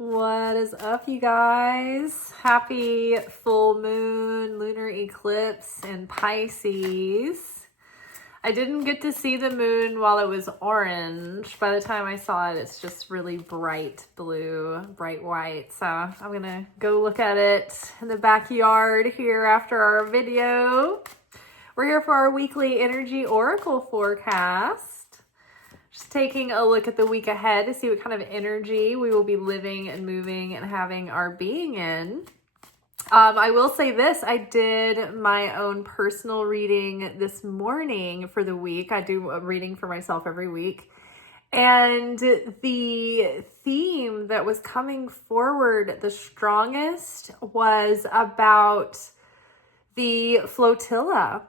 What is up, you guys? Happy full moon, lunar eclipse in Pisces. I didn't get to see the moon while it was orange. By the time I saw it, it's just really bright blue, bright white. So I'm gonna go look at it in the backyard here after our video. We're here for our weekly energy oracle forecast. Just taking a look at the week ahead to see what kind of energy we will be living and moving and having our being in. I will say this, I did my own personal reading this morning for the week. I do a reading for myself every week. And the theme that was coming forward the strongest was about the flotilla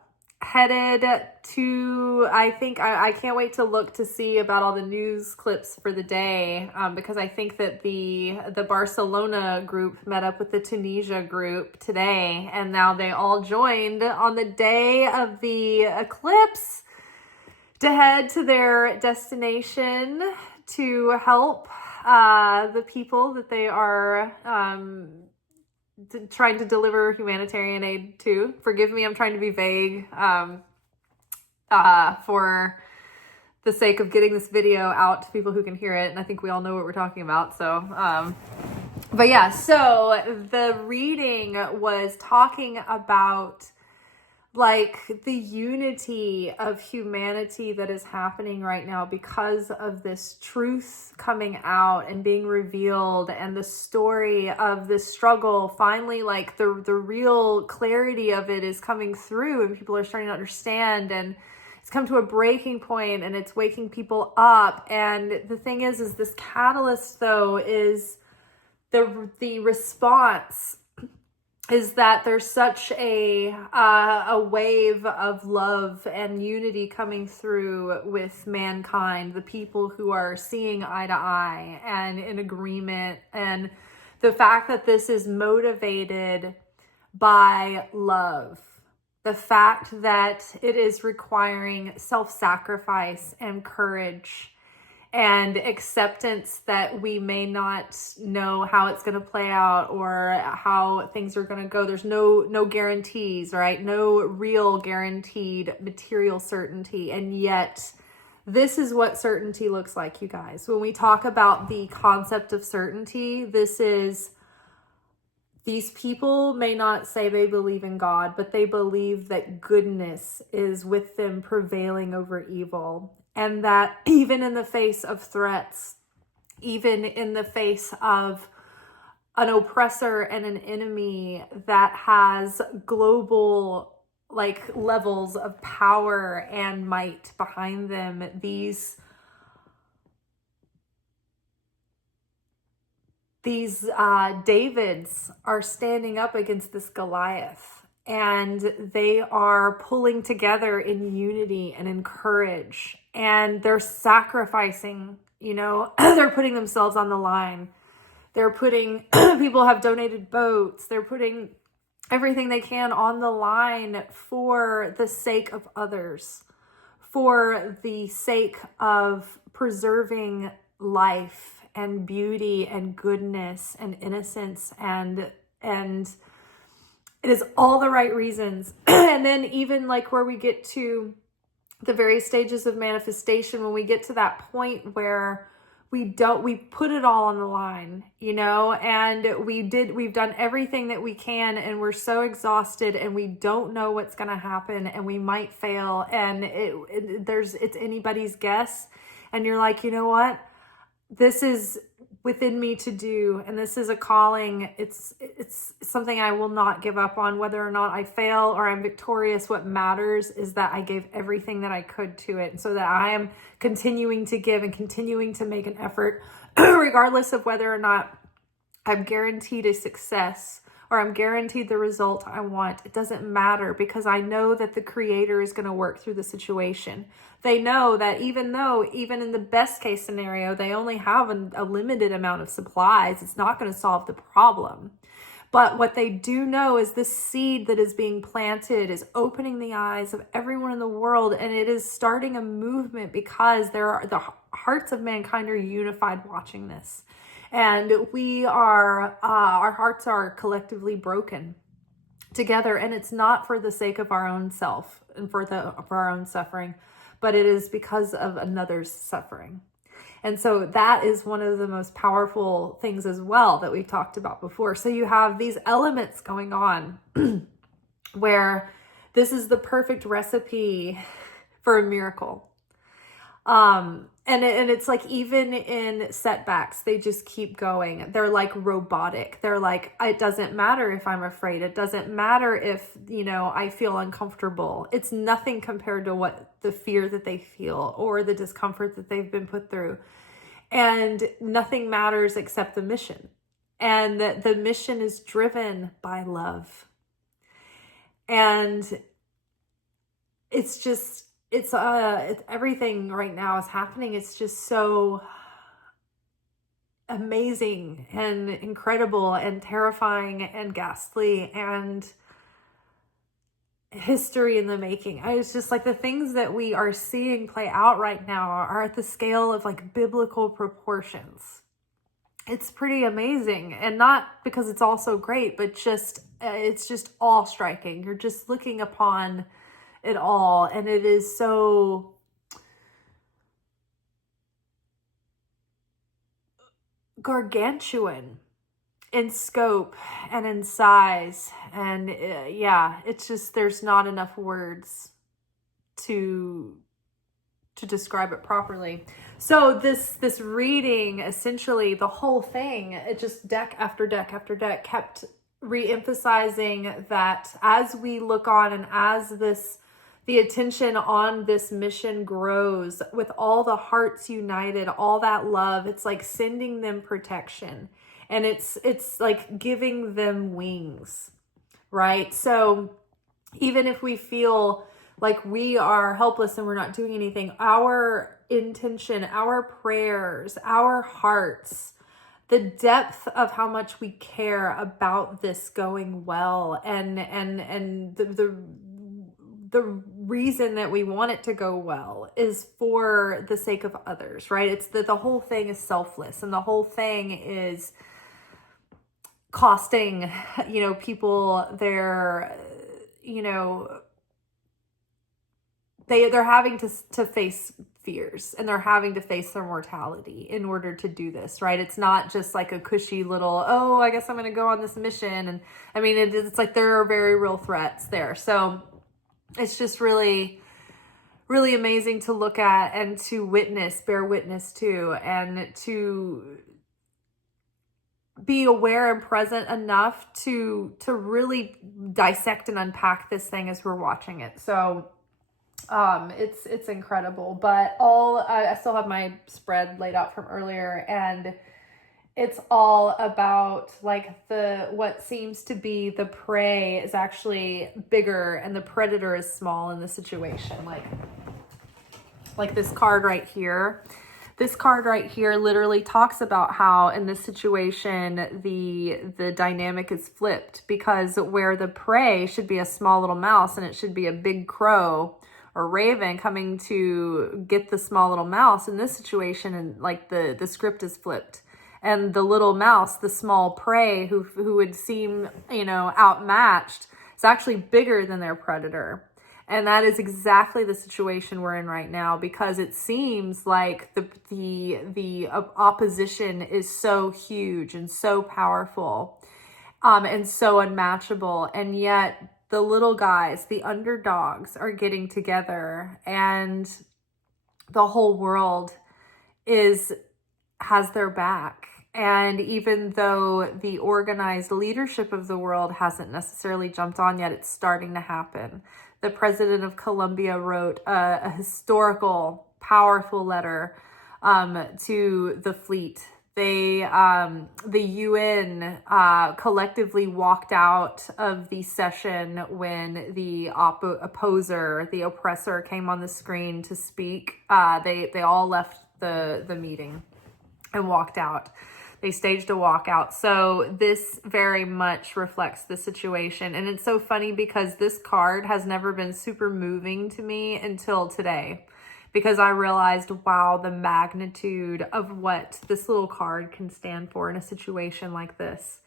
headed to, I can't wait to look to see about all the news clips for the day, because I think that the Barcelona group met up with the Tunisia group today, and now they all joined on the day of the eclipse to head to their destination to help the people that they are trying to deliver humanitarian aid to. Forgive me, I'm trying to be vague for the sake of getting this video out to people who can hear it, and I think we all know what we're talking about. So but yeah, so the reading was talking about like the unity of humanity that is happening right now because of this truth coming out and being revealed, and the story of this struggle finally, like the real clarity of it is coming through, and people are starting to understand, and it's come to a breaking point, and it's waking people up. And the thing is this catalyst though is the response is that there's such a wave of love and unity coming through with mankind, the people who are seeing eye to eye and in agreement. And the fact that this is motivated by love, the fact that it is requiring self-sacrifice and courage and acceptance that we may not know how it's going to play out or how things are going to go. There's no guarantees, right? No real guaranteed material certainty. And yet this is what certainty looks like, you guys. When we talk about the concept of certainty, these people may not say they believe in God, but they believe that goodness is with them, prevailing over evil. And that even in the face of threats, even in the face of an oppressor and an enemy that has global like levels of power and might behind them, these Davids are standing up against this Goliath, and they are pulling together in unity and in courage, and they're sacrificing, they're putting themselves on the line. They're putting, people have donated boats. They're putting everything they can on the line for the sake of others, for the sake of preserving life and beauty and goodness and innocence, and it is all the right reasons. And then even like where we get to the various stages of manifestation, when we get to that point where we put it all on the line, and we've done everything that we can, and we're so exhausted, and we don't know what's going to happen, and we might fail, and it's anybody's guess. And you're like, you know what? This is within me to do, and this is a calling. It's something I will not give up on. Whether or not I fail or I'm victorious, what matters is that I gave everything that I could to it, so that I am continuing to give and continuing to make an effort regardless of whether or not I'm guaranteed a success or I'm guaranteed the result I want. It doesn't matter, because I know that the Creator is going to work through the situation. They know that even in the best case scenario, they only have a limited amount of supplies, it's not going to solve the problem. But what they do know is this seed that is being planted is opening the eyes of everyone in the world, and it is starting a movement because the hearts of mankind are unified watching this. And we are, our hearts are collectively broken together, and it's not for the sake of our own self and for our own suffering, but it is because of another's suffering. And so that is one of the most powerful things as well that we've talked about before. So you have these elements going on where this is the perfect recipe for a miracle. And it's like, even in setbacks, they just keep going. They're like robotic. They're like, it doesn't matter if I'm afraid. It doesn't matter if, I feel uncomfortable. It's nothing compared to what the fear that they feel or the discomfort that they've been put through. And nothing matters except the mission. And the mission is driven by love. And it's everything right now is happening. It's just so amazing and incredible and terrifying and ghastly and history in the making. It's just like the things that we are seeing play out right now are at the scale of like biblical proportions. It's pretty amazing, and not because it's all so great, but just it's just all striking. You're just looking upon it all, and it is so gargantuan in scope and in size, and it's just, there's not enough words to describe it properly. So this reading, essentially the whole thing, it just deck after deck after deck kept re-emphasizing that as we look on, and as the attention on this mission grows, with all the hearts united, all that love, it's like sending them protection, and it's like giving them wings, right? So even if we feel like we are helpless and we're not doing anything, our intention, our prayers, our hearts, the depth of how much we care about this going well, and the reason that we want it to go well is for the sake of others, right? It's that the whole thing is selfless, and the whole thing is costing, people their, they're having to face fears, and they're having to face their mortality in order to do this, right? It's not just like a cushy little, oh, I guess I'm going to go on this mission. And I mean, it's like there are very real threats there. So it's just really, really amazing to look at and to bear witness to, and to be aware and present enough to really dissect and unpack this thing as we're watching it. So it's incredible. But I still have my spread laid out from earlier, and it's all about like what seems to be the prey is actually bigger and the predator is small in the situation. Like this card right here. This card right here literally talks about how in this situation the dynamic is flipped, because where the prey should be a small little mouse and it should be a big crow or raven coming to get the small little mouse, in this situation, and like the script is flipped. And the little mouse, the small prey who would seem, outmatched, is actually bigger than their predator. And that is exactly the situation we're in right now, because it seems like the opposition is so huge and so powerful, and so unmatchable. And yet the little guys, the underdogs, are getting together, and the whole world has their back. And even though the organized leadership of the world hasn't necessarily jumped on yet, it's starting to happen. The president of Colombia wrote a historical, powerful letter to the fleet. The UN collectively walked out of the session when the the oppressor, came on the screen to speak. They all left the meeting and walked out. They staged a walkout. So this very much reflects the situation. And it's so funny because this card has never been super moving to me until today, because I realized, wow, the magnitude of what this little card can stand for in a situation like this.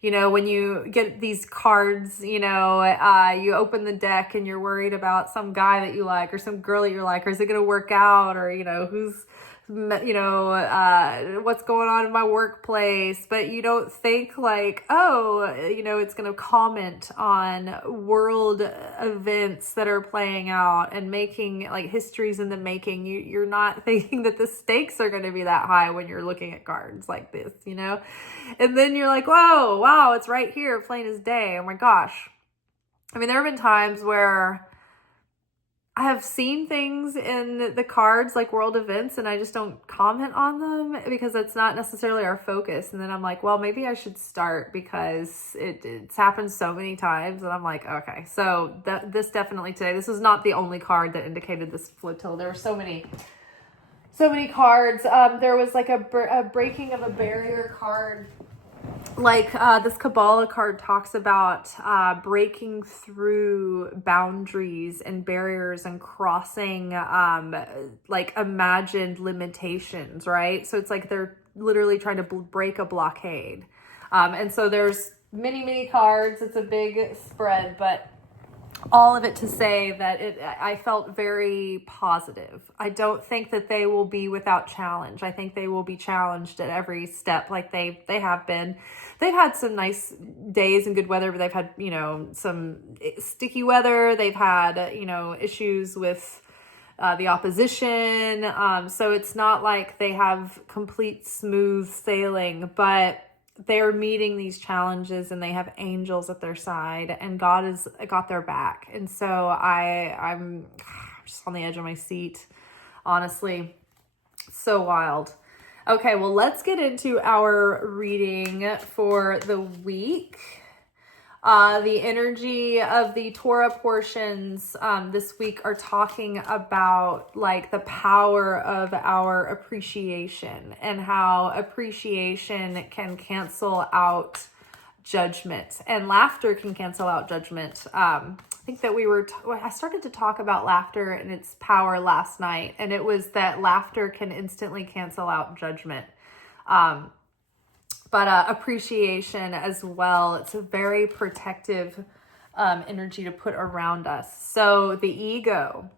You know, when you get these cards, you know, you open the deck and you're worried about some guy that you like or some girl that you like, or is it going to work out, or, you know, what's going on in my workplace, but you don't think like, oh, you know, it's going to comment on world events that are playing out and making like histories in the making. You're not thinking that the stakes are going to be that high when you're looking at cards like this, you know? And then you're like, whoa, wow, it's right here, plain as day. Oh my gosh. I mean, there have been times where I have seen things in the cards like world events and I just don't comment on them because it's not necessarily our focus. And then I'm like, well, maybe I should start because it's happened so many times. And I'm like, okay, so this definitely today, this was not the only card that indicated this flotilla. There were so many cards. There was like a breaking of a barrier card. Like this Kabbalah card talks about breaking through boundaries and barriers and crossing like imagined limitations, right? So it's like they're literally trying to break a blockade. And so there's many cards. It's a big spread, but all of it to say that I felt very positive. I don't think that they will be without challenge. I think they will be challenged at every step like they have been. They've had some nice days and good weather, but they've had, you know, some sticky weather. They've had, you know, issues with the opposition. So it's not like they have complete smooth sailing, but they're meeting these challenges and they have angels at their side and God has got their back. And so I'm just on the edge of my seat, honestly. So wild. Okay, well, let's get into our reading for the week. The energy of the Torah portions this week are talking about like the power of our appreciation and how appreciation can cancel out judgment and laughter can cancel out judgment. I think that I started to talk about laughter and its power last night, and it was that laughter can instantly cancel out judgment. But appreciation as well. It's a very protective energy to put around us. So the ego,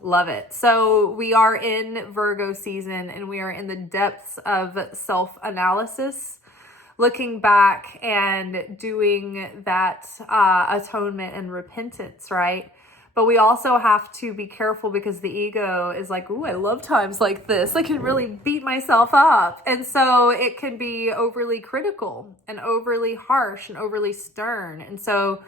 love it. So we are in Virgo season and we are in the depths of self-analysis, looking back and doing that atonement and repentance, right? But we also have to be careful because the ego is like, ooh, I love times like this. I can really beat myself up. And so it can be overly critical and overly harsh and overly stern. And so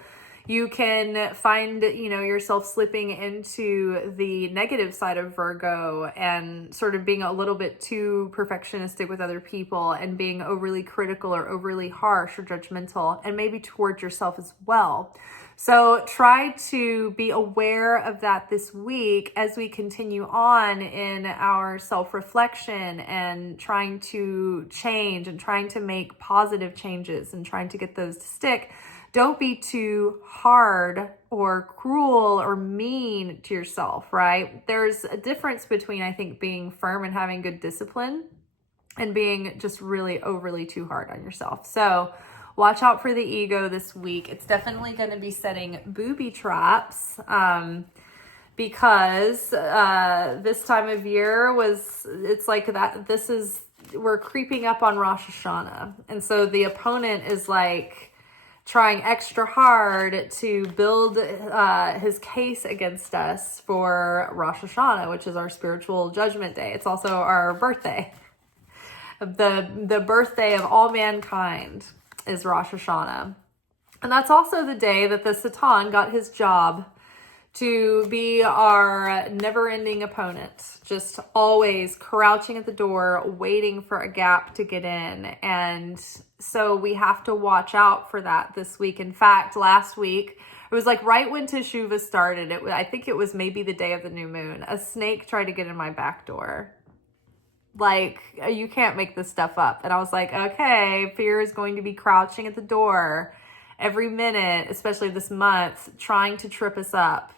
you can find, you know, yourself slipping into the negative side of Virgo and sort of being a little bit too perfectionistic with other people and being overly critical or overly harsh or judgmental, and maybe towards yourself as well. So try to be aware of that this week as we continue on in our self-reflection and trying to change and trying to make positive changes and trying to get those to stick. Don't be too hard or cruel or mean to yourself, right? There's a difference between, I think, being firm and having good discipline and being just really overly too hard on yourself. So watch out for the ego this week. It's definitely going to be setting booby traps because this time of year it's like that. We're creeping up on Rosh Hashana. And so the opponent is like trying extra hard to build his case against us for Rosh Hashana, which is our spiritual judgment day. It's also our birthday. The birthday of all mankind is Rosh Hashana. And that's also the day that the Satan got his job to be our never-ending opponent, just always crouching at the door, waiting for a gap to get in. And so we have to watch out for that this week. In fact, last week, it was like right when Teshuvah started, I think it was maybe the day of the new moon, a snake tried to get in my back door. Like, you can't make this stuff up. And I was like, okay, fear is going to be crouching at the door every minute, especially this month, trying to trip us up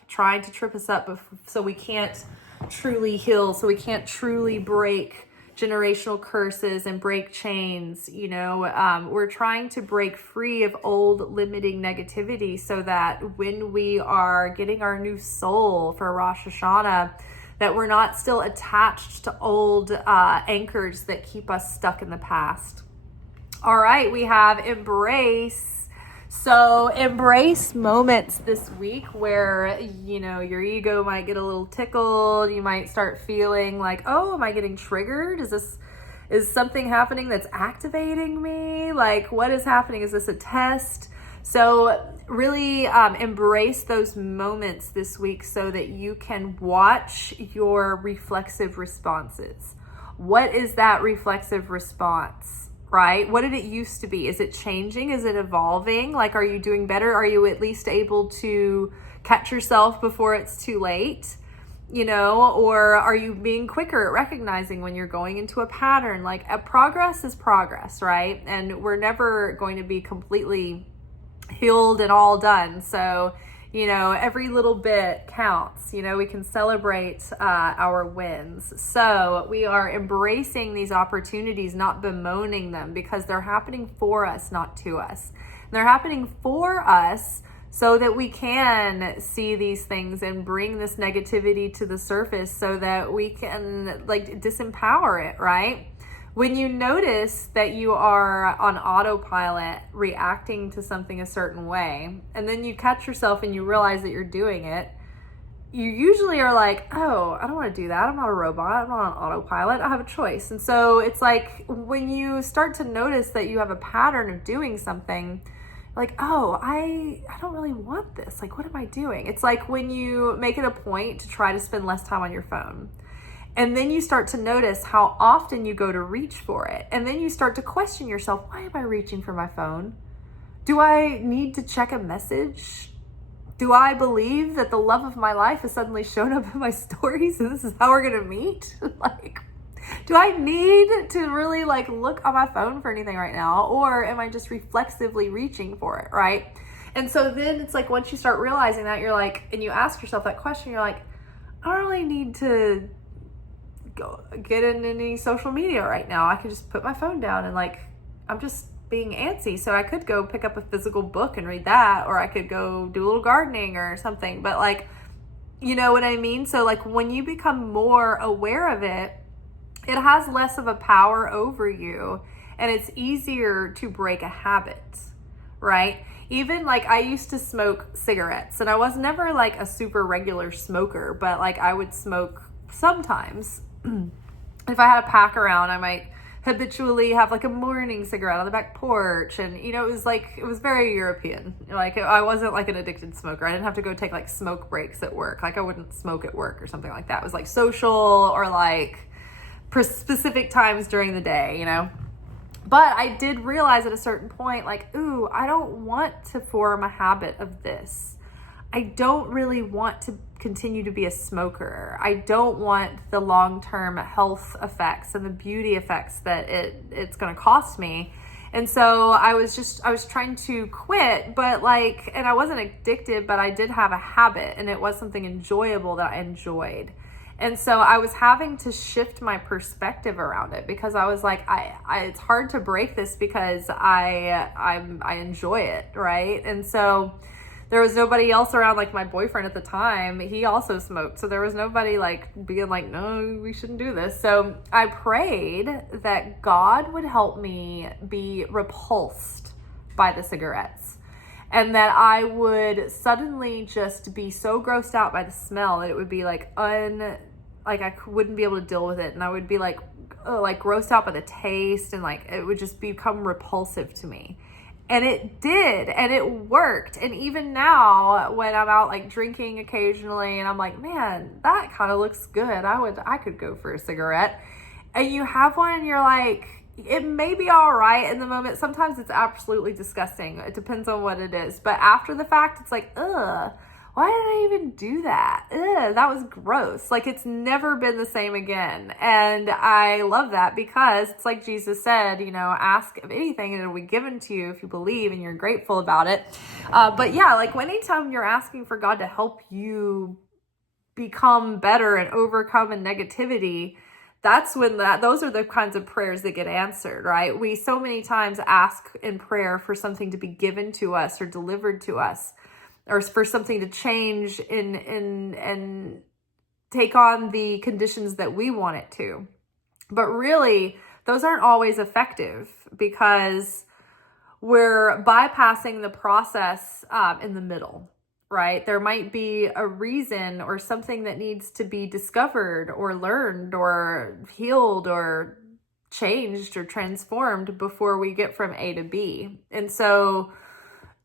so we can't truly heal, so we can't truly break generational curses and break chains. We're trying to break free of old limiting negativity so that when we are getting our new soul for Rosh Hashana, that we're not still attached to old anchors that keep us stuck in the past. All right, we have embrace. So embrace moments this week where, your ego might get a little tickled. You might start feeling like, oh, am I getting triggered? Is something happening that's activating me? Like, what is happening? Is this a test? So really embrace those moments this week so that you can watch your reflexive responses. What is that reflexive response? Right? What did it used to be? Is it changing? Is it evolving? Like, are you doing better? Are you at least able to catch yourself before it's too late? Or are you being quicker at recognizing when you're going into a pattern? Like, progress is progress, right? And we're never going to be completely healed and all done. So, every little bit counts. We can celebrate our wins. So we are embracing these opportunities, not bemoaning them, because they're happening for us, not to us. And they're happening for us so that we can see these things and bring this negativity to the surface so that we can disempower it, right? When you notice that you are on autopilot reacting to something a certain way, and then you catch yourself and you realize that you're doing it, you usually are like, oh, I don't want to do that. I'm not a robot. I'm not on autopilot. I have a choice. And so it's like when you start to notice that you have a pattern of doing something, like, oh, I don't really want this. Like, what am I doing? It's like when you make it a point to try to spend less time on your phone. And then you start to notice how often you go to reach for it. And then you start to question yourself, why am I reaching for my phone? Do I need to check a message? Do I believe that the love of my life has suddenly shown up in my stories and this is how we're gonna meet? Do I need to really look on my phone for anything right now? Or am I just reflexively reaching for it, right? And so then it's like, once you start realizing that, you're like, and you ask yourself that question, you're like, I don't really need to go get in any social media right now. I could just put my phone down and I'm just being antsy. So I could go pick up a physical book and read that, or I could go do a little gardening or something. But you know what I mean? So when you become more aware of it, it has less of a power over you and it's easier to break a habit, right? Even I used to smoke cigarettes and I was never a super regular smoker, but I would smoke sometimes. If I had a pack around, I might habitually have a morning cigarette on the back porch. And, it was very European. I wasn't an addicted smoker. I didn't have to go take smoke breaks at work. I wouldn't smoke at work or something like that. It was social or specific times during the day, But I did realize at a certain point, ooh, I don't want to form a habit of this. I don't really want to continue to be a smoker. I don't want the long-term health effects and the beauty effects that it's going to cost me. And so I was trying to quit, but and I wasn't addicted, but I did have a habit and it was something enjoyable that I enjoyed. And so I was having to shift my perspective around it because I was it's hard to break this because I enjoy it, right? And so there was nobody else around, my boyfriend at the time. He also smoked. So there was nobody being no, we shouldn't do this. So I prayed that God would help me be repulsed by the cigarettes. And that I would suddenly just be so grossed out by the smell that it would be I wouldn't be able to deal with it. And I would be grossed out by the taste and it would just become repulsive to me. And it did, and it worked. And even now when I'm out drinking occasionally and I'm man, that kind of looks good. I could go for a cigarette. And you have one and you're it may be all right in the moment. Sometimes it's absolutely disgusting. It depends on what it is. But after the fact, it's ugh, why did I even do that? Ugh, that was gross. It's never been the same again. And I love that because it's Jesus said, ask of anything and it'll be given to you if you believe and you're grateful about it. But yeah, anytime you're asking for God to help you become better and overcome a negativity, that's when those are the kinds of prayers that get answered, right? We so many times ask in prayer for something to be given to us or delivered to us, or for something to change and take on the conditions that we want it to. But really, those aren't always effective because we're bypassing the process in the middle, right? There might be a reason or something that needs to be discovered or learned or healed or changed or transformed before we get from A to B. And so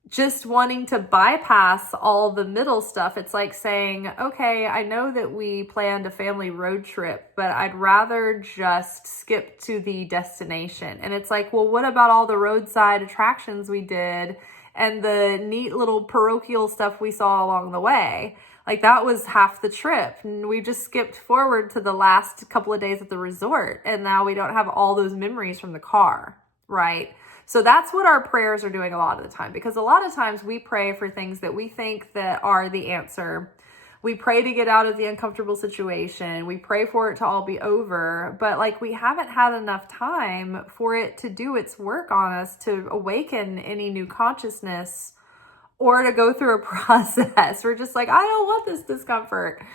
just wanting to bypass all the middle stuff, it's like saying, okay, I know that we planned a family road trip, but I'd rather just skip to the destination. And it's like, well, what about all the roadside attractions we did and the neat little parochial stuff we saw along the way? Like, that was half the trip, and we just skipped forward to the last couple of days at the resort, and now we don't have all those memories from the car, right? So that's what our prayers are doing a lot of the time, because a lot of times we pray for things that we think that are the answer. We pray to get out of the uncomfortable situation. We pray for it to all be over, but like, we haven't had enough time for it to do its work on us, to awaken any new consciousness or to go through a process. We're just like, I don't want this discomfort.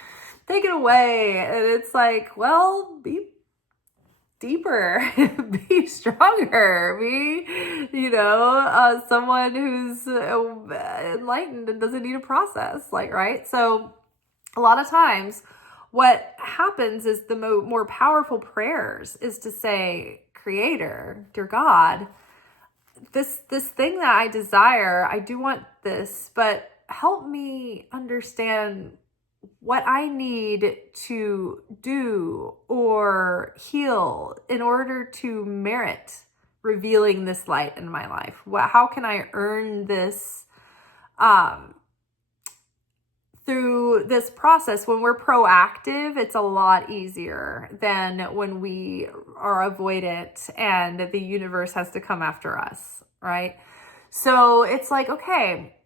Take it away. And it's like, well, be deeper, be stronger, be, someone who's enlightened and doesn't need a process, like, right? So a lot of times what happens is the more powerful prayers is to say, Creator, dear God, this thing that I desire, I do want this, but help me understand what I need to do or heal in order to merit revealing this light in my life. How can I earn this through this process? When we're proactive, it's a lot easier than when we are avoidant and the universe has to come after us, right? So it's like, okay,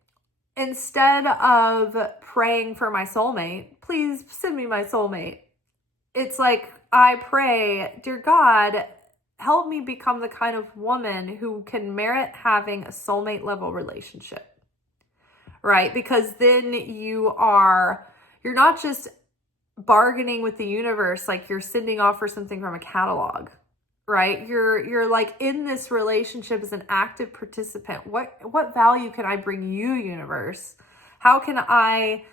instead of praying for my soulmate, please send me my soulmate, it's like, I pray, dear God, help me become the kind of woman who can merit having a soulmate level relationship, right? Because then you're not just bargaining with the universe like you're sending off for something from a catalog, right? You're like in this relationship as an active participant. What value can I bring you, universe? How can I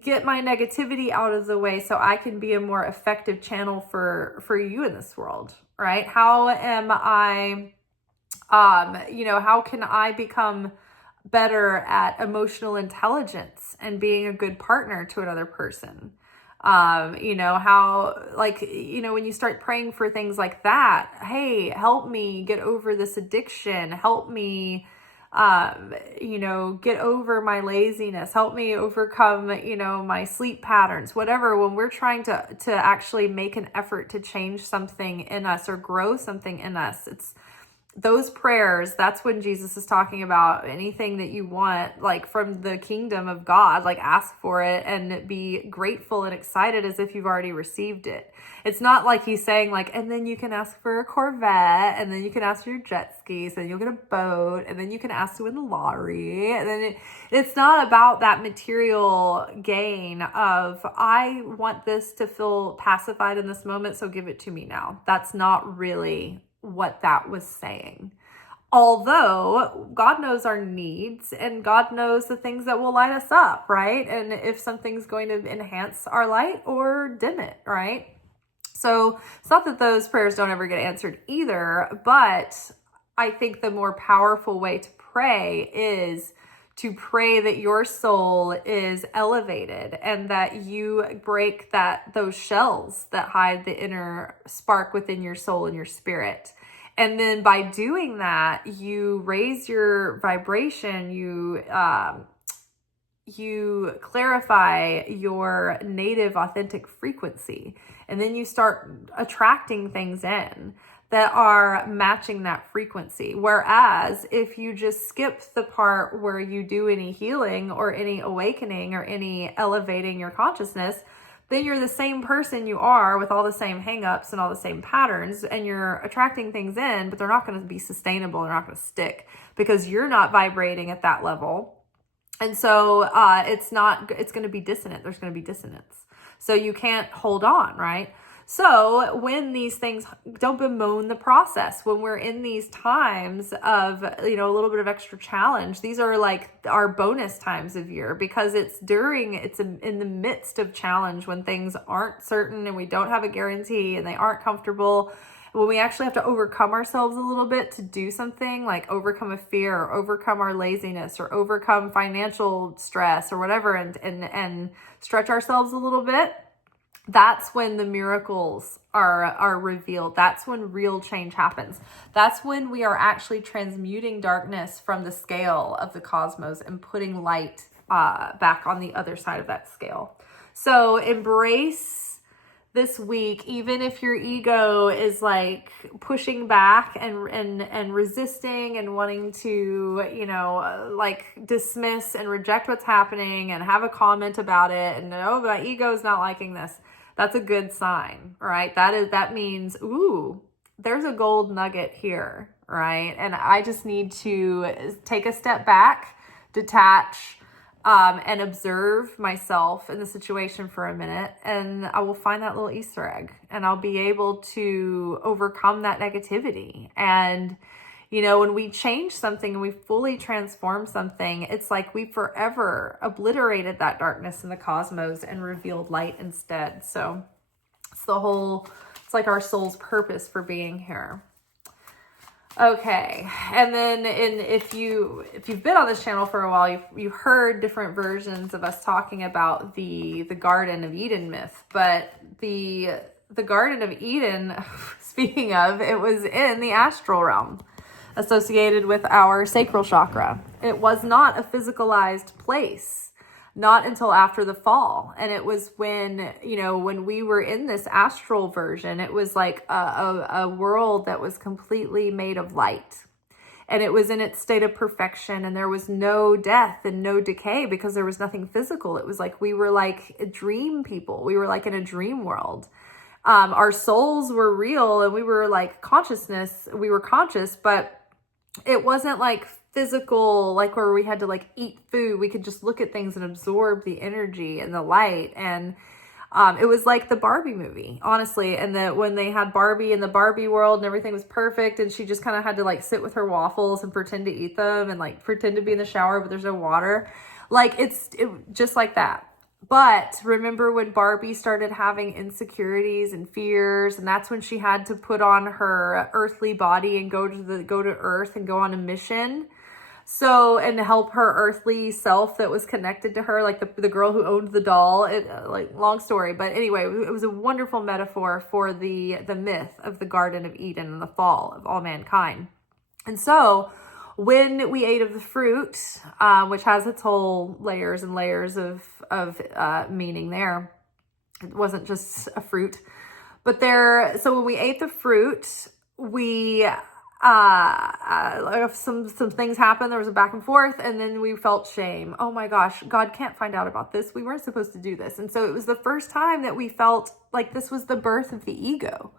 get my negativity out of the way so I can be a more effective channel for you in this world, right? How am I, how can I become better at emotional intelligence and being a good partner to another person? When you start praying for things like that, hey, help me get over this addiction, help me, get over my laziness, help me overcome, my sleep patterns, whatever. When we're trying to actually make an effort to change something in us or grow something in us, it's those prayers. That's when Jesus is talking about anything that you want, like from the kingdom of God, like ask for it and be grateful and excited as if you've already received it. It's not like he's saying like, and then you can ask for a Corvette, and then you can ask for your jet skis, and you'll get a boat, and then you can ask to win the lottery. And then it's not about that material gain of, I want this to feel pacified in this moment, so give it to me now. That's not really what that was saying. Although God knows our needs and God knows the things that will light us up, right? And if something's going to enhance our light or dim it, right? So it's not that those prayers don't ever get answered either, but I think the more powerful way to pray is to pray that your soul is elevated and that you break those shells that hide the inner spark within your soul and your spirit. And then by doing that, you raise your vibration, you clarify your native authentic frequency, and then you start attracting things in that are matching that frequency. Whereas if you just skip the part where you do any healing or any awakening or any elevating your consciousness, then you're the same person you are with all the same hangups and all the same patterns, and you're attracting things in, but they're not going to be sustainable. They're not going to stick because you're not vibrating at that level. And so it's going to be dissonant. There's going to be dissonance. So you can't hold on, right? So when these things, don't bemoan the process. When we're in these times of, a little bit of extra challenge, these are like our bonus times of year, because it's in the midst of challenge, when things aren't certain and we don't have a guarantee and they aren't comfortable, when we actually have to overcome ourselves a little bit to do something, like overcome a fear or overcome our laziness or overcome financial stress or whatever, and stretch ourselves a little bit. That's when the miracles are revealed. That's when real change happens. That's when we are actually transmuting darkness from the scale of the cosmos and putting light back on the other side of that scale. So embrace this week, even if your ego is like pushing back and resisting and wanting to, like dismiss and reject what's happening and have a comment about it, and my ego is not liking this. That's a good sign, right? That means, ooh, there's a gold nugget here, right? And I just need to take a step back, detach, and observe myself in the situation for a minute, and I will find that little Easter egg, and I'll be able to overcome that negativity. And when we change something and we fully transform something, it's like we forever obliterated that darkness in the cosmos and revealed light instead. So it's like our soul's purpose for being here. Okay, and then if you've been on this channel for a while, you've heard different versions of us talking about the Garden of Eden myth. But the Garden of Eden, speaking of, it was in the astral realm, associated with our sacral chakra. It was not a physicalized place, not until after the fall. And it was when we were in this astral version, it was like a world that was completely made of light. And it was in its state of perfection, and there was no death and no decay because there was nothing physical. It was like we were like dream people. We were like in a dream world. Our souls were real, and we were like consciousness. We were conscious, but it wasn't like physical, like where we had to like eat food. We could just look at things and absorb the energy and the light. And it was like the Barbie movie, honestly. And that when they had Barbie in the Barbie world and everything was perfect, and she just kind of had to like sit with her waffles and pretend to eat them and like pretend to be in the shower, but there's no water. Like it just like that. But remember when Barbie started having insecurities and fears, and that's when she had to put on her earthly body and go to Earth and go on a mission. So, and help her earthly self that was connected to her, like the girl who owned the doll. Long story, but anyway, it was a wonderful metaphor for the myth of the Garden of Eden and the fall of all mankind. And so, when we ate of the fruit, which has its whole layers and layers of meaning there, it wasn't just a fruit, but so when we ate the fruit, we some things happened. There was a back and forth, and then we felt shame. Oh my gosh, God can't find out about this. We weren't supposed to do this. And so it was the first time that we felt like this was the birth of the ego,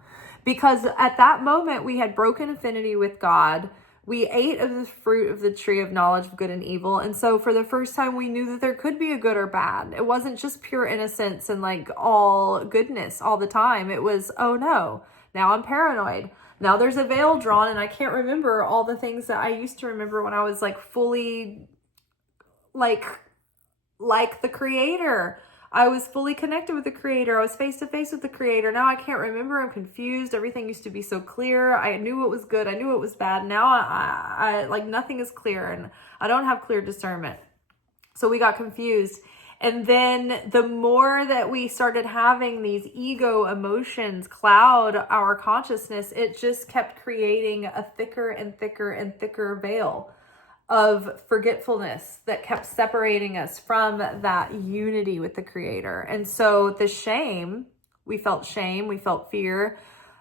because at that moment we had broken affinity with God. We ate of the fruit of the tree of knowledge of good and evil. And so for the first time, we knew that there could be a good or bad. It wasn't just pure innocence and like all goodness all the time. It was, oh no, now I'm paranoid. Now there's a veil drawn, and I can't remember all the things that I used to remember when I was like fully like the creator. I was fully connected with the creator. I was face to face with the creator. Now I can't remember. I'm confused. Everything used to be so clear. I knew what was good. I knew what was bad. Now I like nothing is clear, and I don't have clear discernment. So we got confused. And then the more that we started having these ego emotions cloud our consciousness, it just kept creating a thicker and thicker and thicker veil of forgetfulness that kept separating us from that unity with the creator. And so the shame, we felt fear,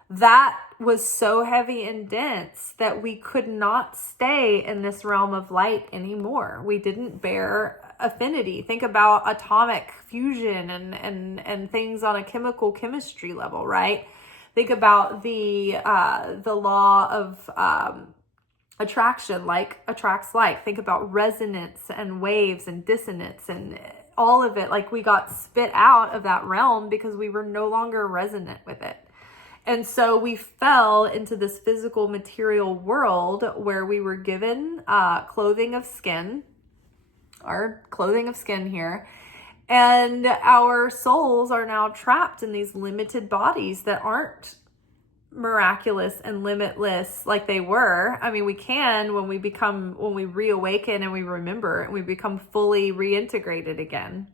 that was so heavy and dense that we could not stay in this realm of light anymore. We didn't bear affinity. Think about atomic fusion and things on a chemistry level, right? Think about the law of attraction, like attracts like. Think about resonance and waves and dissonance and all of it. Like, we got spit out of that realm because we were no longer resonant with it. And so we fell into this physical material world where we were given clothing of skin, our clothing of skin here. And our souls are now trapped in these limited bodies that aren't miraculous and limitless like they were. I mean, we can when we reawaken and we remember and we become fully reintegrated again.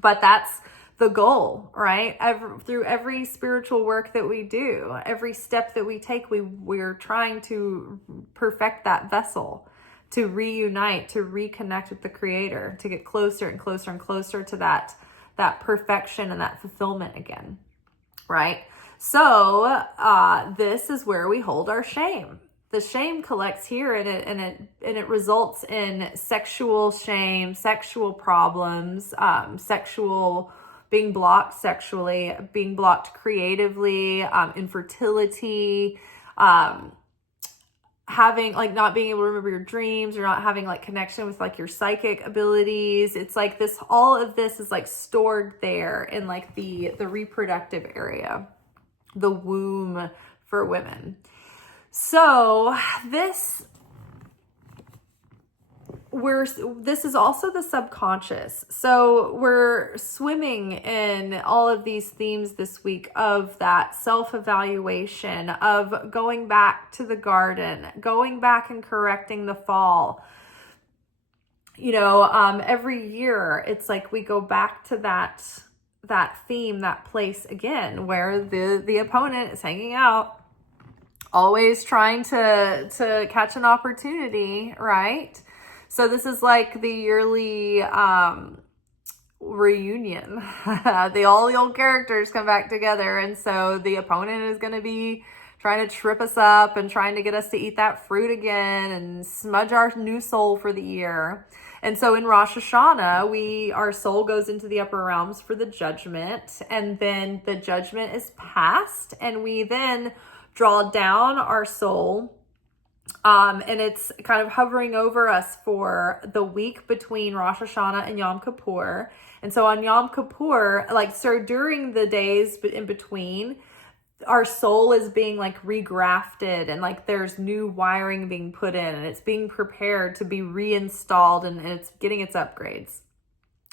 But that's the goal, right? Through every spiritual work that we do, every step that we take, we're trying to perfect that vessel, to reunite, to reconnect with the Creator, to get closer and closer and closer to that perfection and that fulfillment again, right? So this is where we hold our shame. The shame collects here, and it results in sexual shame, sexual problems, sexual being blocked sexually, being blocked creatively, infertility, having like not being able to remember your dreams, or not having like connection with like your psychic abilities. It's like this, all of this is like stored there in like the reproductive area, the womb for women. So this is also the subconscious. So we're swimming in all of these themes this week of that self-evaluation, of going back to the garden, going back and correcting the fall. Every year it's like we go back to that theme, that place again, where the opponent is hanging out, always trying to catch an opportunity, right? So this is like the yearly reunion. All the old characters come back together, and so the opponent is going to be trying to trip us up and trying to get us to eat that fruit again and smudge our new soul for the year. And so in Rosh Hashana, our soul goes into the upper realms for the judgment, and then the judgment is passed, and we then draw down our soul. And it's kind of hovering over us for the week between Rosh Hashana and Yom Kippur. And so on Yom Kippur, during the days in between, our soul is being like regrafted, and like there's new wiring being put in, and it's being prepared to be reinstalled, and it's getting its upgrades.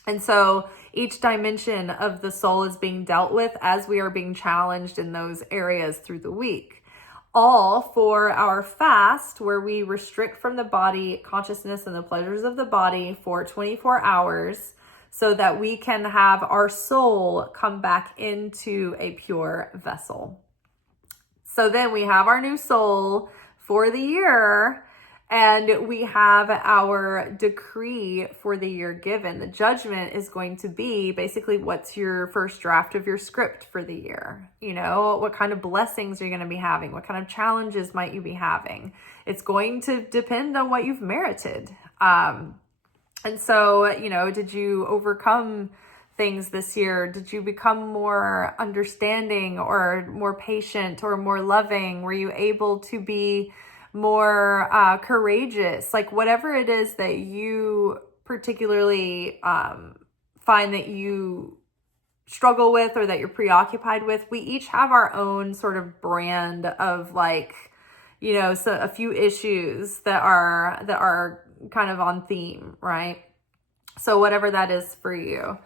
And so each dimension of the soul is being dealt with as we are being challenged in those areas through the week. All for our fast, where we restrict from the body consciousness and the pleasures of the body for 24 hours, so that we can have our soul come back into a pure vessel. So then we have our new soul for the year, and we have our decree for the year given. The judgment is going to be basically, what's your first draft of your script for the year? What kind of blessings are you going to be having? What kind of challenges might you be having? It's going to depend on what you've merited. And so, did you overcome things this year? Did you become more understanding or more patient or more loving? Were you able to be more courageous? Like, whatever it is that you particularly find that you struggle with or that you're preoccupied with, we each have our own sort of brand of so a few issues that are kind of on theme, right? So whatever that is for you.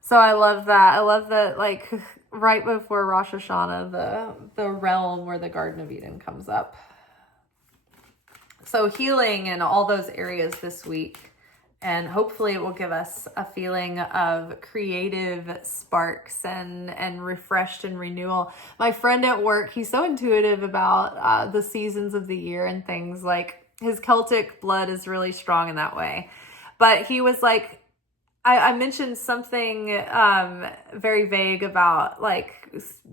So I love that. I love that, like, right before Rosh Hashanah, the realm where the Garden of Eden comes up. So healing in all those areas this week, and hopefully it will give us a feeling of creative sparks and refreshed and renewal. My friend at work, he's so intuitive about the seasons of the year and things. Like, his Celtic blood is really strong in that way. But he was like, I mentioned something very vague about like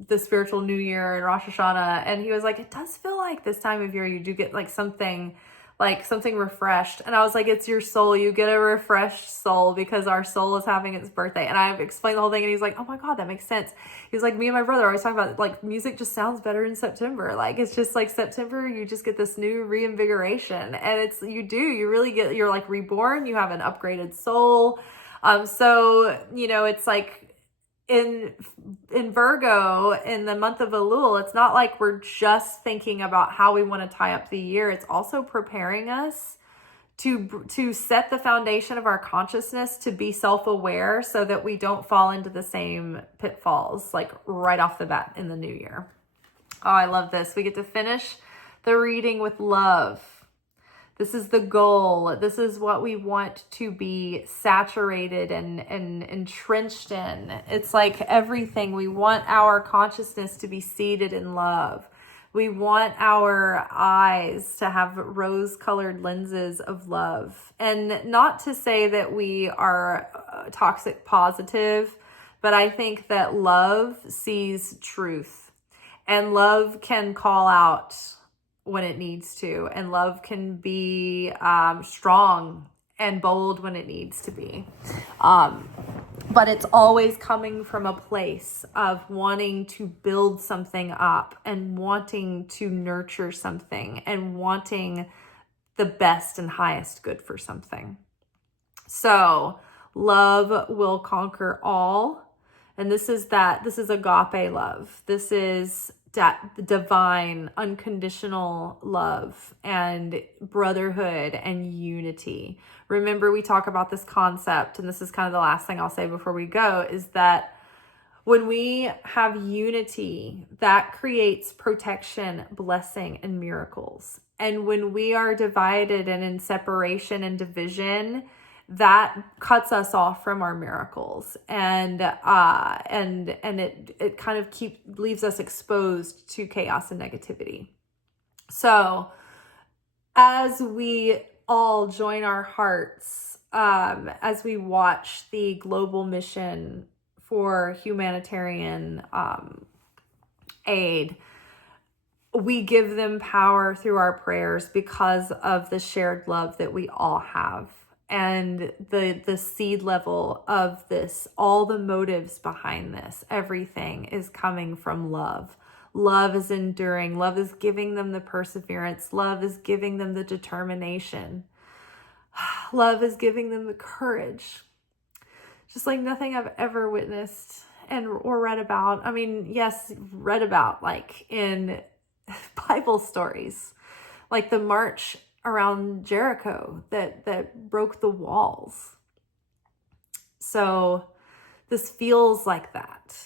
the spiritual new year and Rosh Hashanah, and he was like, it does feel like this time of year you do get like something like something refreshed. And I was like, it's your soul. You get a refreshed soul because our soul is having its birthday. And I explained the whole thing, and he's like, oh my God, that makes sense. He was like, me and my brother always talk about, like, music just sounds better in September. Like, it's just like September, you just get this new reinvigoration. And you really get, you're like reborn. You have an upgraded soul. So, it's like, in Virgo, in the month of Elul, it's not like we're just thinking about how we want to tie up the year. It's also preparing us to set the foundation of our consciousness to be self-aware so that we don't fall into the same pitfalls, like right off the bat in the new year. Oh, I love this. We get to finish the reading with love. This is the goal. This is what we want to be saturated and entrenched in. It's like everything. We want our consciousness to be seated in love. We want our eyes to have rose-colored lenses of love. And not to say that we are toxic positive, but I think that love sees truth. And love can call out when it needs to, and love can be strong and bold when it needs to be, but it's always coming from a place of wanting to build something up and wanting to nurture something and wanting the best and highest good for something. So love will conquer all, and this is agape love. This is divine, unconditional love and brotherhood and unity. Remember, we talk about this concept, and this is kind of the last thing I'll say before we go, is that when we have unity, that creates protection, blessing, and miracles. And when we are divided and in separation and division, that cuts us off from our miracles, and it kind of leaves us exposed to chaos and negativity. So as we all join our hearts, as we watch the global mission for humanitarian aid, we give them power through our prayers because of the shared love that we all have. And the seed level of this, all the motives behind this, everything is coming from love. Love is enduring. Love is giving them the perseverance. Love is giving them the determination. Love is giving them the courage. Just like nothing I've ever witnessed or read about. I mean, yes, read about like in Bible stories, like the march around Jericho that broke the walls. So this feels like that,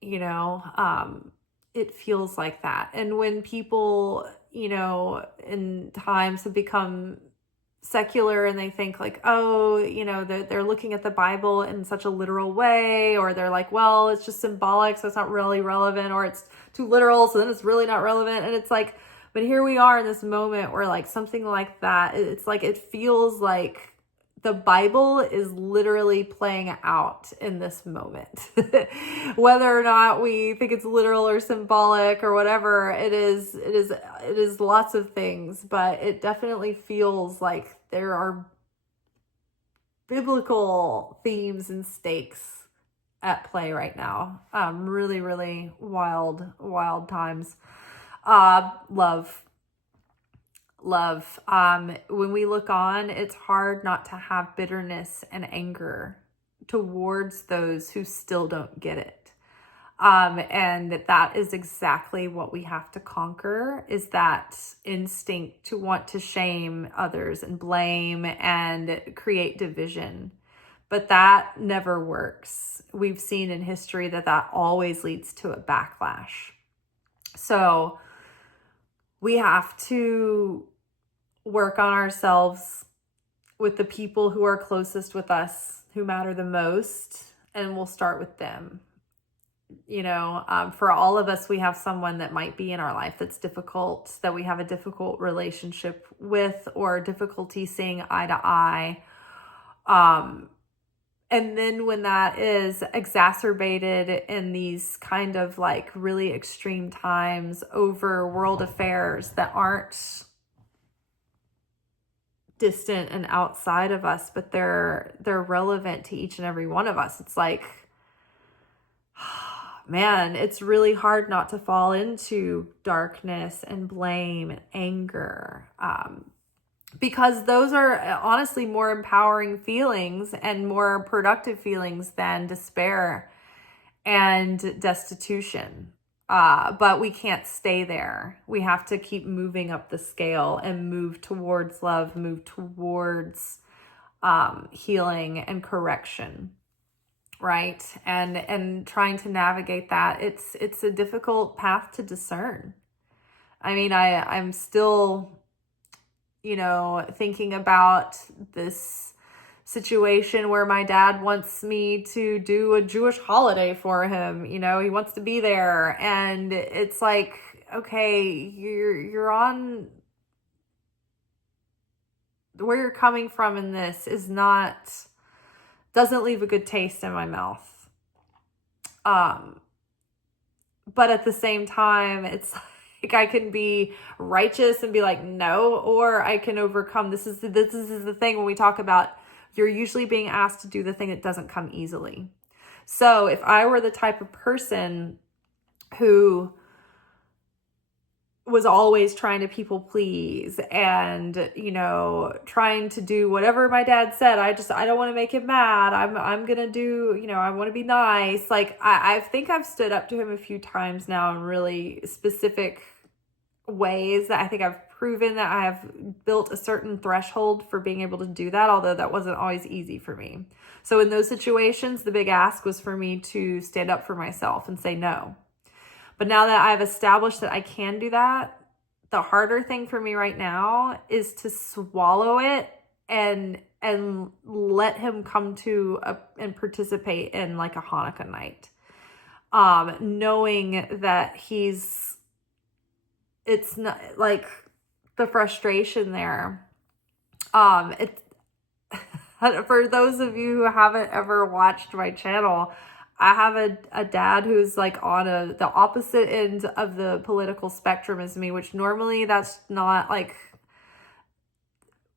it feels like that. And when people, in times have become secular and they think like, oh, they're looking at the Bible in such a literal way, or they're like, well, it's just symbolic, so it's not really relevant, or it's too literal, so then it's really not relevant. And it's like, but here we are in this moment where like something like that, it's like, it feels like the Bible is literally playing out in this moment. Whether or not we think it's literal or symbolic or whatever, it is lots of things, but it definitely feels like there are biblical themes and stakes at play right now. Really, really wild times. Love. When we look on, it's hard not to have bitterness and anger towards those who still don't get it. And that is exactly what we have to conquer, is that instinct to want to shame others and blame and create division. But that never works. We've seen in history that always leads to a backlash. So we have to work on ourselves with the people who are closest with us, who matter the most, and we'll start with them. For all of us, we have someone that might be in our life that's difficult, that we have a difficult relationship with, or difficulty seeing eye to eye. And then when that is exacerbated in these kind of like really extreme times over world affairs that aren't distant and outside of us, but they're relevant to each and every one of us. It's like, man, it's really hard not to fall into darkness and blame and anger, because those are honestly more empowering feelings and more productive feelings than despair and destitution. But we can't stay there. We have to keep moving up the scale and move towards love, move towards healing and correction, right? And trying to navigate that. It's a difficult path to discern. I mean, I'm still, thinking about this situation where my dad wants me to do a Jewish holiday for him. He wants to be there. And it's like, okay, you're on, where you're coming from in this doesn't leave a good taste in my mouth. But at the same time, it's like I can be righteous and be like, no, or I can overcome. This is the thing when we talk about, you're usually being asked to do the thing that doesn't come easily. So if I were the type of person who was always trying to people please and, trying to do whatever my dad said, I don't want to make him mad. I'm going to do, I want to be nice. Like, I think I've stood up to him a few times now in really specific ways that I think I've proven that I have built a certain threshold for being able to do that, although that wasn't always easy for me. So in those situations, the big ask was for me to stand up for myself and say no. But now that I've established that I can do that, the harder thing for me right now is to swallow it and let him come to and participate in like a Hanukkah night. Knowing that it's not like the frustration there. For those of you who haven't ever watched my channel, I have a dad who's like on the opposite end of the political spectrum as me, which normally that's not like,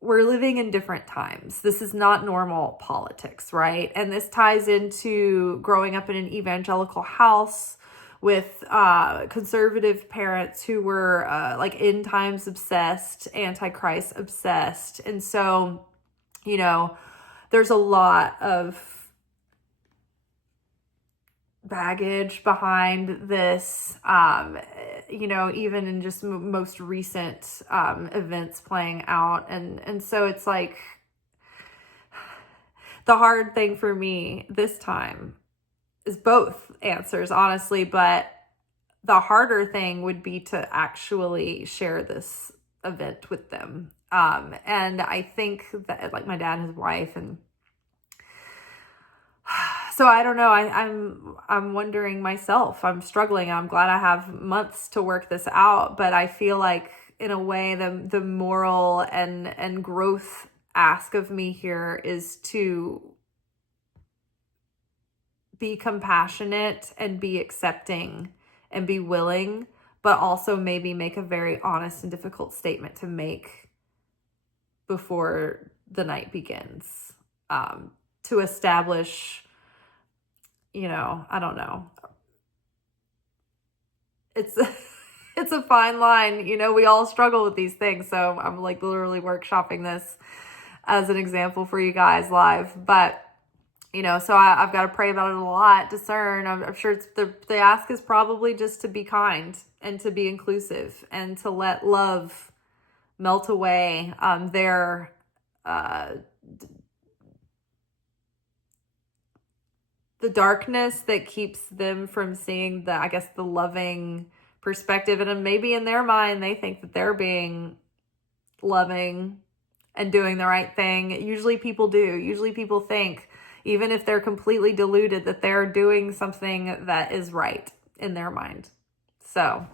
we're living in different times. This is not normal politics, right? And this ties into growing up in an evangelical house with conservative parents who were like end times obsessed, Antichrist obsessed. And so, there's a lot of baggage behind this, even in just most recent events playing out. And so it's like, the hard thing for me this time is both answers, honestly, but the harder thing would be to actually share this event with them. And I think that like my dad and his wife, and so I don't know, I'm wondering myself, I'm struggling. I'm glad I have months to work this out, but I feel like in a way the moral and growth ask of me here is to be compassionate and be accepting and be willing, but also maybe make a very honest and difficult statement to make before the night begins, to establish, I don't know. It's a fine line. We all struggle with these things. So I'm like literally workshopping this as an example for you guys live. But, so I've got to pray about it a lot, discern. I'm sure it's the ask is probably just to be kind and to be inclusive and to let love melt away their the darkness that keeps them from seeing the loving perspective. And maybe in their mind, they think that they're being loving and doing the right thing. Usually people do. Usually people think, even if they're completely deluded, that they're doing something that is right in their mind. So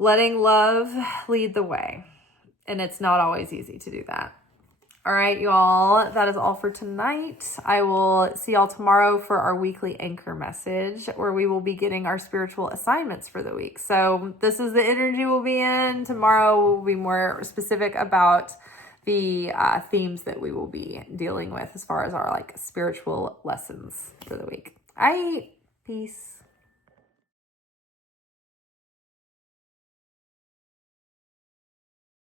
letting love lead the way. And it's not always easy to do that. All right, y'all, that is all for tonight. I will see y'all tomorrow for our weekly anchor message, where we will be getting our spiritual assignments for the week. So this is the energy we'll be in. Tomorrow we'll be more specific about the themes that we will be dealing with as far as our like spiritual lessons for the week. All right, peace.